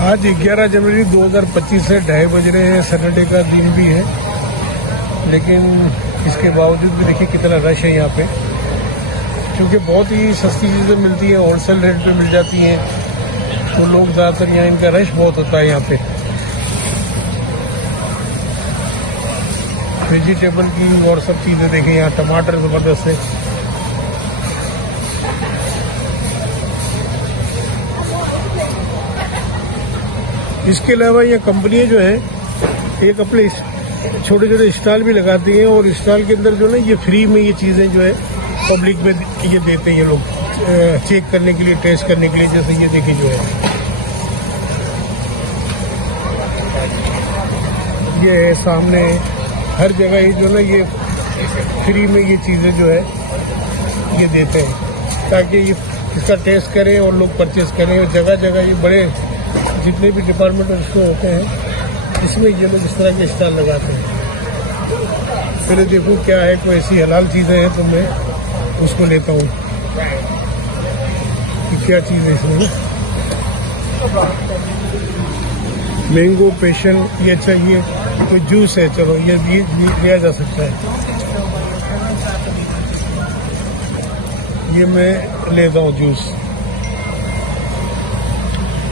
आज 11 जनवरी 2025 से 2:30 बज रहे हैं। सैटरडे का दिन भी है, लेकिन इसके बावजूद भी देखिए कितना रश है यहाँ पे, क्योंकि बहुत ही सस्ती चीज़ें मिलती हैं, होलसेल रेट पे मिल जाती हैं, तो लोग ज़्यादातर यहाँ इनका रश बहुत होता है। यहाँ पे वेजिटेबल की और सब चीज़ें देखें, यहाँ टमाटर ज़बरदस्त है। इसके अलावा ये कंपनियां जो है एक अपने छोटे छोटे स्टॉल भी लगाती हैं, और स्टॉल के अंदर जो है ये फ्री में ये चीज़ें जो है पब्लिक में ये देते हैं ये लोग चेक करने के लिए, टेस्ट करने के लिए। जैसे ये देखिए जो है ये है सामने, हर जगह ये जो ना ये फ्री में ये चीज़ें जो है ये देते हैं, ताकि ये इसका टेस्ट करें और लोग परचेज करें। और जगह जगह ये बड़े जितने भी डिपार्टमेंटल स्टोर होते हैं, इसमें ये लोग इस तरह के स्टॉल लगाते हैं। पहले देखूँ क्या है, कोई ऐसी हलाल चीज़ें हैं तो मैं उसको लेता हूँ कि क्या चीज़ है इसमें। मैंगो पैशन ये चाहिए, कोई जूस है, चलो ये भी लिया जा सकता है, ये मैं लेता हूँ juice.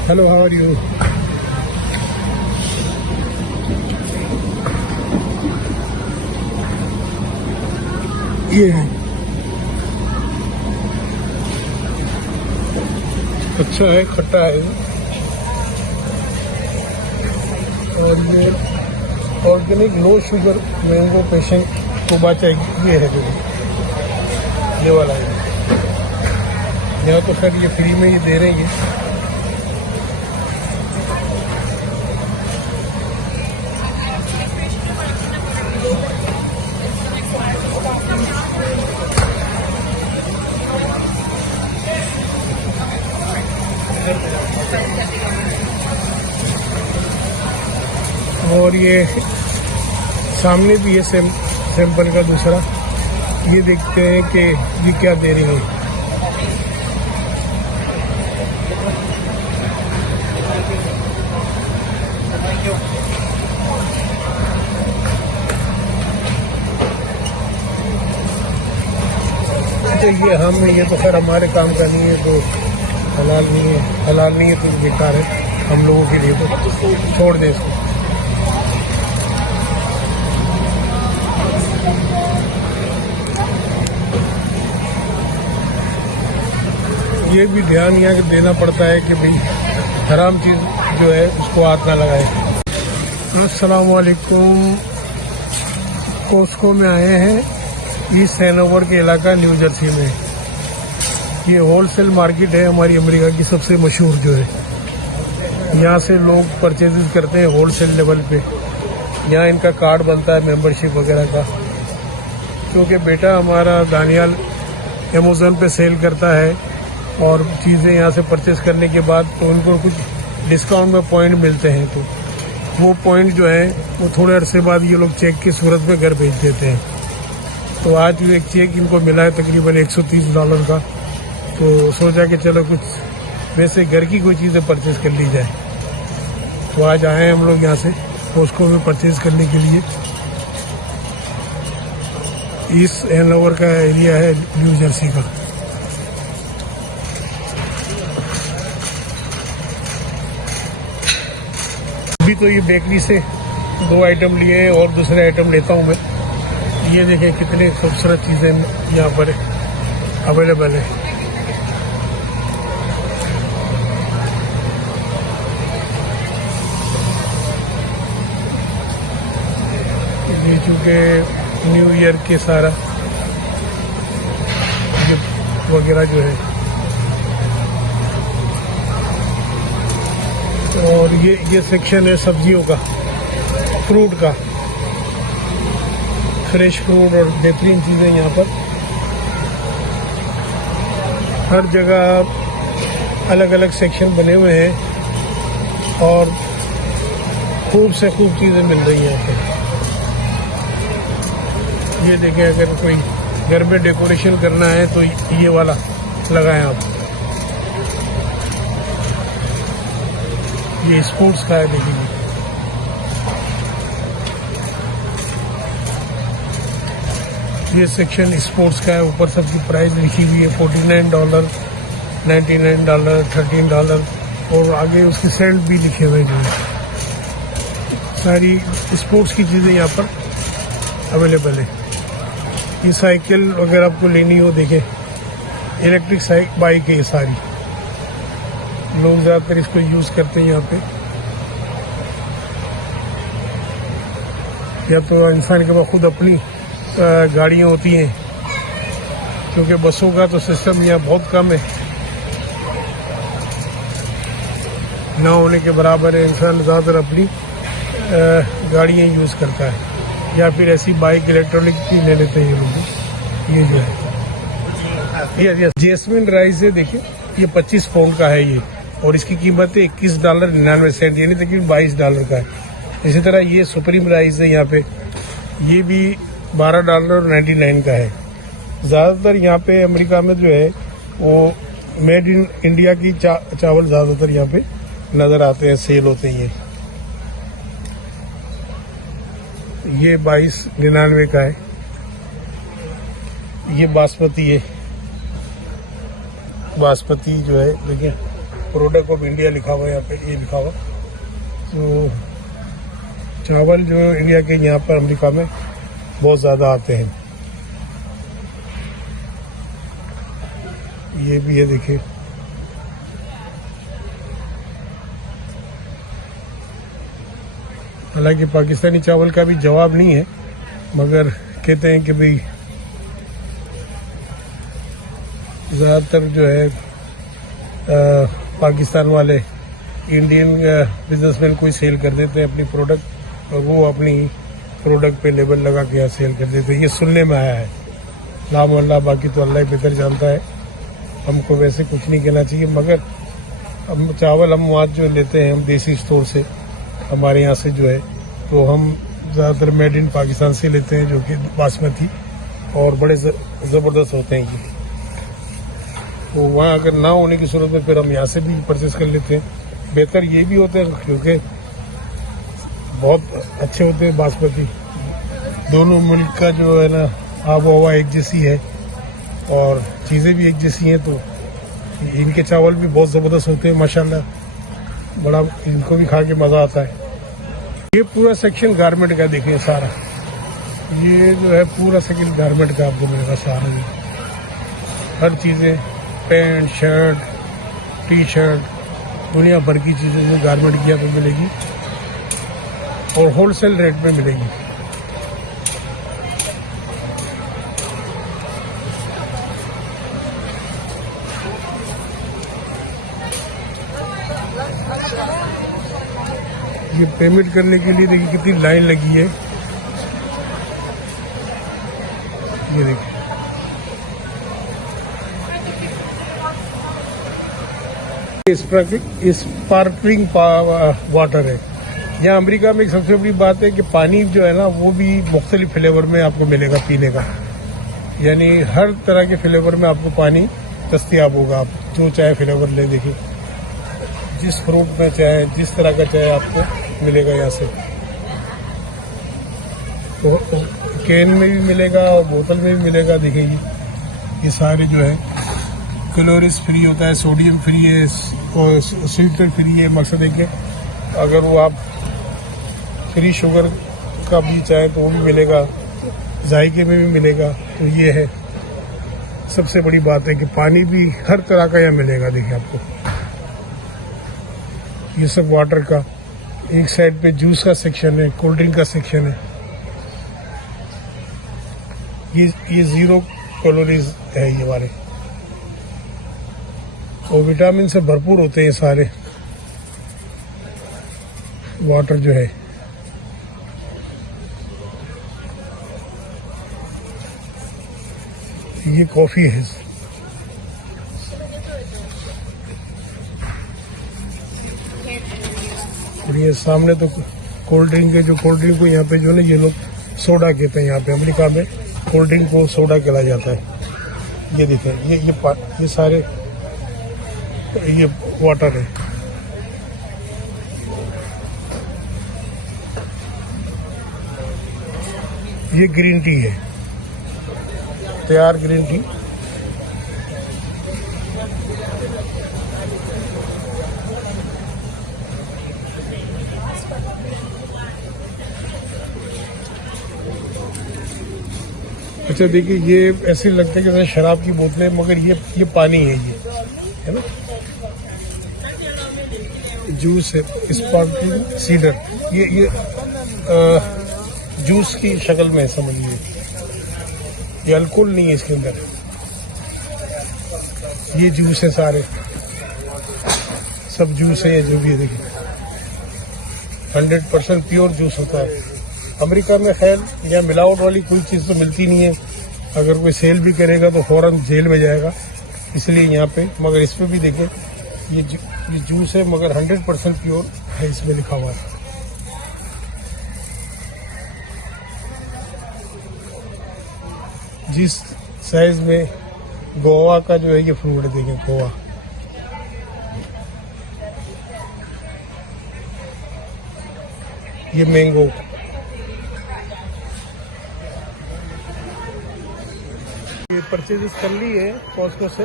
Hello, how are you? ये अच्छा है, खट्टा है, और ये organic low sugar mango passion कोबा चाहिए, ये है जो ये वाला है। यहाँ तो खैर ये फ्री में ही दे रही है। और ये सामने भी है सैंपल का दूसरा, ये देखते हैं कि ये क्या दे रही है। तो ये तो खैर हमारे काम का नहीं है, तो हलाल नहीं है तो बेकार है हम लोगों के लिए, तो छोड़ दें इसको। ये भी ध्यान यहाँ देना पड़ता है कि भाई हराम चीज़ जो है उसको हाथ ना लगाए। अस्सलाम वालेकुम। कोस्को में आए हैं, ईस्ट हैनोवर के इलाका न्यू जर्सी में। ये होलसेल मार्केट है हमारी अमेरिका की सबसे मशहूर जो है। यहाँ से लोग परचेजेस करते हैं होलसेल लेवल पे। यहाँ इनका कार्ड बनता है मेंबरशिप वगैरह का, क्योंकि बेटा हमारा दानियाल अमेज़न पे सेल करता है, और चीज़ें यहाँ से परचेज करने के बाद तो उनको कुछ डिस्काउंट में पॉइंट मिलते हैं, तो वो पॉइंट जो है वो थोड़े अरसे बाद ये लोग चेक की सूरत में घर भेज देते हैं। तो आज एक चेक इनको मिला है तकरीबन $130 का, तो सोचा कि चलो कुछ वैसे घर की कोई चीज़ें परचेज कर ली जाए। तो आज आए हैं हम लोग यहाँ से कोस्को में परचेज करने के लिए। ईस्ट हैनोवर का एरिया है न्यू जर्सी का। अभी तो ये बेकरी से 2 आइटम लिए हैं, और दूसरे आइटम लेता हूँ मैं। ये देखें कितनी खूबसूरत चीज़ें यहाँ पर अवेलेबल है। ये चूँकि न्यू ईयर के सारा गिफ्ट वगैरह जो है, और ये सेक्शन है सब्जियों का, फ्रूट का, फ्रेश फ्रूट और बेहतरीन चीज़ें यहाँ पर हर जगह अलग अलग सेक्शन बने हुए हैं, और खूब से खूब चीज़ें मिल रही हैं यहाँ पे। ये देखें, अगर कोई घर में डेकोरेशन करना है तो ये वाला लगाएं आप। ये स्पोर्ट्स का है, देखिए ये सेक्शन स्पोर्ट्स का है। ऊपर सबकी प्राइस लिखी हुई है, $49, $99, $13 और आगे उसकी सेंट भी लिखे हुए जो है। सारी स्पोर्ट्स की चीज़ें यहाँ पर अवेलेबल है। ये साइकिल वगैरह आपको लेनी हो, देखें इलेक्ट्रिक बाइक है ये सारी। लोग ज़्यादातर इसको यूज़ करते हैं यहाँ पे, या तो इंसान के पास खुद अपनी गाड़ियाँ होती हैं, क्योंकि बसों का तो सिस्टम यहाँ बहुत कम है, ना होने के बराबर है। इंसान ज़्यादातर अपनी गाड़ियाँ यूज़ करता है, या फिर ऐसी बाइक इलेक्ट्रॉनिक की ले लेते हैं ये लोग। ये जो है ये जैस्मिन राइस है, देखिए ये 25 पाउंड का है ये, और इसकी कीमत है $21.99, यानी तकरीबन $22 का है। इसी तरह ये सुप्रीम राइस है यहाँ पे, ये भी $12.99 का है। ज़्यादातर यहाँ पे अमेरिका में जो है वो मेड इन इंडिया की चावल ज़्यादातर यहाँ पे नज़र आते हैं, सेल होते हैं। ये $22.99 का है। ये बासमती है, बासमती जो है देखिए प्रोडक्ट ऑफ इंडिया लिखा हुआ है यहाँ पे, ये लिखा हुआ। तो चावल जो इंडिया के यहाँ पर अमेरिका में बहुत ज़्यादा आते हैं। ये भी है, देखिए हालांकि पाकिस्तानी चावल का भी जवाब नहीं है, मगर कहते हैं कि भाई ज़्यादातर जो है पाकिस्तान वाले इंडियन बिजनेसमैन को ही सेल कर देते हैं अपनी प्रोडक्ट, और वो अपनी प्रोडक्ट पे लेबल लगा के यहाँ सेल कर देते हैं। ये सुनने में आया है, नाम अल्लाह, बाकी तो अल्लाह ही बेहतर जानता है। हमको वैसे कुछ नहीं कहना चाहिए, मगर हम चावल हम वहाँ जो लेते हैं हम देसी स्टोर से, हमारे यहाँ से जो है, तो हम ज़्यादातर मेड इन पाकिस्तान से लेते हैं, जो कि बासमती और बड़े ज़बरदस्त होते हैं ये। तो वहाँ अगर ना होने की सूरत में फिर हम यहाँ से भी परचेस कर लेते हैं। बेहतर ये भी होते हैं क्योंकि बहुत अच्छे होते हैं बासमती। दोनों मुल्क का जो है ना आबो हवा एक जैसी है और चीज़ें भी एक जैसी हैं, तो इनके चावल भी बहुत ज़बरदस्त होते हैं माशाल्लाह, बड़ा इनको भी खा के मज़ा आता है। ये पूरा सेक्शन गारमेंट का देखिए सारा, ये जो है पूरा सेक्शन गारमेंट का आपको मिलेगा सारा। हर चीज़ें, पैंट, शर्ट, टी शर्ट, दुनिया भर की चीज़ें जो गारमेंट की आपको मिलेगी और होलसेल रेट में मिलेगी। ये पेमेंट करने के लिए देखिए कितनी लाइन लगी है। ये देखिए स्पार्कलिंग वाटर है। यहाँ अमेरिका में एक सबसे बड़ी बात है कि पानी जो है ना वो भी मुख्तलिफ फ्लेवर में आपको मिलेगा पीने का, यानी हर तरह के फ्लेवर में आपको पानी दस्तियाब होगा। आप जो चाहे फ्लेवर ले, देखिए जिस फ्रूट में चाहे, जिस तरह का चाहे आपको मिलेगा यहाँ से। तो कैन में भी मिलेगा और बोतल में भी मिलेगा। देखिए ये सारे जो है कैलोरीज फ्री होता है, सोडियम फ्री है और स्वीटनर फ्री है। मकसद है कि अगर वो आप फ्री शुगर का भी चाहे तो वो भी मिलेगा, जायके में भी मिलेगा। तो ये है सबसे बड़ी बात है कि पानी भी हर तरह का यहाँ मिलेगा। देखिए आपको ये सब वाटर का, एक साइड पे जूस का सेक्शन है, कोल्ड ड्रिंक का सेक्शन है। ये 0 कैलोरीज है ये वाले, और विटामिन से भरपूर होते हैं सारे वाटर जो है। ये कॉफी है, और ये सामने तो कोल्ड ड्रिंक है। जो कोल्ड ड्रिंक को यहाँ पे जो है ये लोग सोडा कहते हैं। यहाँ पे अमेरिका में कोल्ड ड्रिंक को सोडा कहला जाता है। ये देखें ये सारे ये वाटर है। ये ग्रीन टी है, तैयार ग्रीन टी। अच्छा देखिए, ये ऐसे लगता है कि जैसे शराब की बोतलें, मगर ये पानी है, ये है ना, जूस है, स्पार्कलिंग सीडर। ये जूस की शक्ल में समझिए, ये अल्कोहल नहीं है इसके अंदर, ये जूस है, सारे सब जूस है, ये जो भी है देखिए 100% प्योर जूस होता है। अमेरिका में खैर यहाँ मिलावट वाली कोई चीज़ तो मिलती नहीं है, अगर कोई सेल भी करेगा तो फौरन जेल में जाएगा, इसलिए यहाँ पे। मगर इसमें भी देखें, ये जूस है, मगर 100% प्योर है, इसमें लिखा हुआ है। जिस साइज में गोवा का जो है ये फ्रूट है, देखें गोवा, ये मैंगो, ये परचेजेस कर ली है कॉस्को से।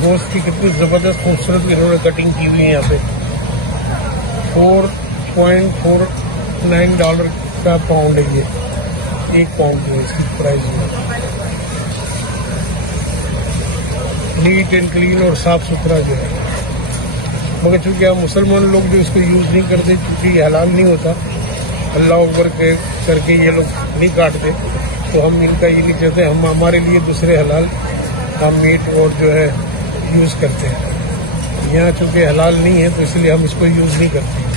गोश्त की कितनी जबरदस्त खूबसूरत इन्होंने कटिंग की हुई है यहाँ पे। $4.49 का पाउंड है ये, 1 पाउंड है इसकी प्राइस है। नीट एंड क्लीन और साफ सुथरा जो है, मगर चूंकि हम मुसलमान लोग जो इसको यूज नहीं करते, क्योंकि ये हलाल नहीं होता, अल्लाह अकबर करके ये लोग नहीं काटते, तो हम इनका ये नहीं कहते, हम हमारे लिए दूसरे हलाल हम मीट और जो है यूज़ करते हैं। यहाँ चूँकि हलाल नहीं है तो इसलिए हम इसको यूज़ नहीं करते।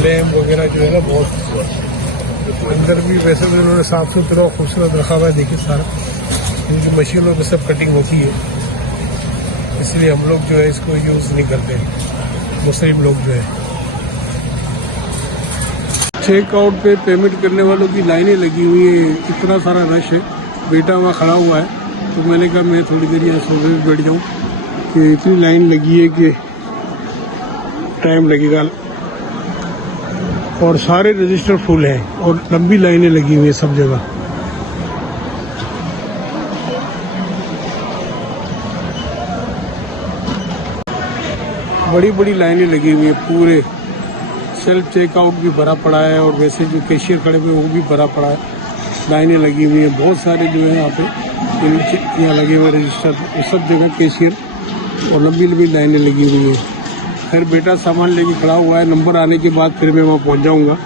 लैम्प वगैरह जो है ना, बहुत अंदर भी वैसे भी उन्होंने साफ सुथरा और खूबसूरत रखा हुआ है। देखिए सारा इनकी मशीनों में सब कटिंग होती है, इसलिए हम लोग जो है इसको यूज़ नहीं करते, मुस्लिम लोग जो है। चेकआउट पे पेमेंट करने वालों की लाइनें लगी हुई है, इतना सारा रश है। बेटा वहाँ खड़ा हुआ है, तो मैंने कहा मैं थोड़ी देर यहाँ सोफे में बैठ जाऊँ, कि इतनी लाइन लगी है कि टाइम लगेगा, और सारे रजिस्टर फुल हैं और लंबी लाइनें लगी हुई है सब जगह। बड़ी बड़ी लाइनें लगी हुई है, पूरे सेल्फ चेकआउट भी भरा पड़ा है, और वैसे जो कैशियर खड़े हुए वो भी भरा पड़ा है, लाइनें लगी हुई हैं। बहुत सारे जो है यहाँ पे यहाँ लगे हुए रजिस्टर, सब जगह कैशियर और लंबी लंबी लाइनें लगी हुई हैं। फिर बेटा सामान लेके खड़ा हुआ है, नंबर आने के बाद फिर मैं वहाँ पहुँच जाऊँगा।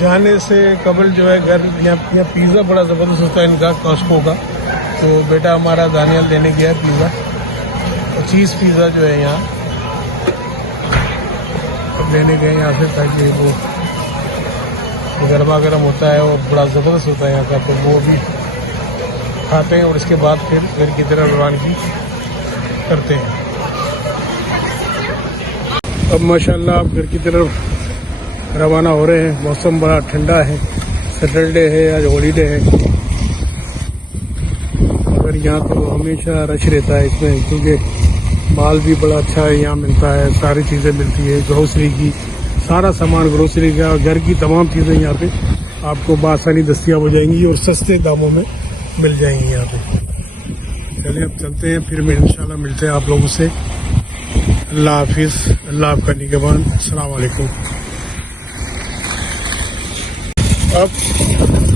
जाने से कबल जो है घर, यहाँ पिज़्ज़ा बड़ा ज़बरदस्त होता है इनका, कॉस्को का। तो बेटा हमारा दानियल लेने गया पिज़्ज़ा, तो चीज़ पिज़्ज़ा जो है यहाँ अब लेने गए यहाँ से, ताकि वो गर्मा गर्म होता है और बड़ा ज़बरदस्त होता है यहाँ का, तो वो भी खाते हैं और इसके बाद फिर घर की तरफ रवानगी करते हैं। अब माशाल्लाह आप घर की तरफ रवाना हो रहे हैं। मौसम बड़ा ठंडा है, सैटरडे है, आज हॉलीडे है, मगर यहाँ तो हमेशा रश रहता है इसमें, क्योंकि माल भी बड़ा अच्छा है यहाँ मिलता है, सारी चीज़ें मिलती है, ग्रोसरी की सारा सामान, ग्रोसरी का और घर की तमाम चीज़ें यहाँ पे आपको बआसानी दस्तियाब हो जाएंगी और सस्ते दामों में मिल जाएंगी यहाँ पे। चलिए अब चलते हैं, फिर इंशाल्लाह मिलते हैं आप लोगों से। अल्लाह हाफिज़, अल्लाह आपका निगहबान, अस्सलाम वालेकुम। अब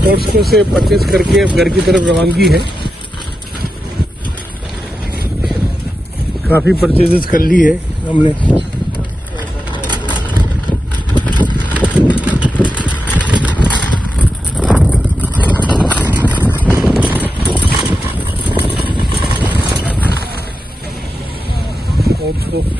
कॉस्को से परचेज करके अब घर की तरफ रवानगी है। काफ़ी परचेजेस कर ली है हमने।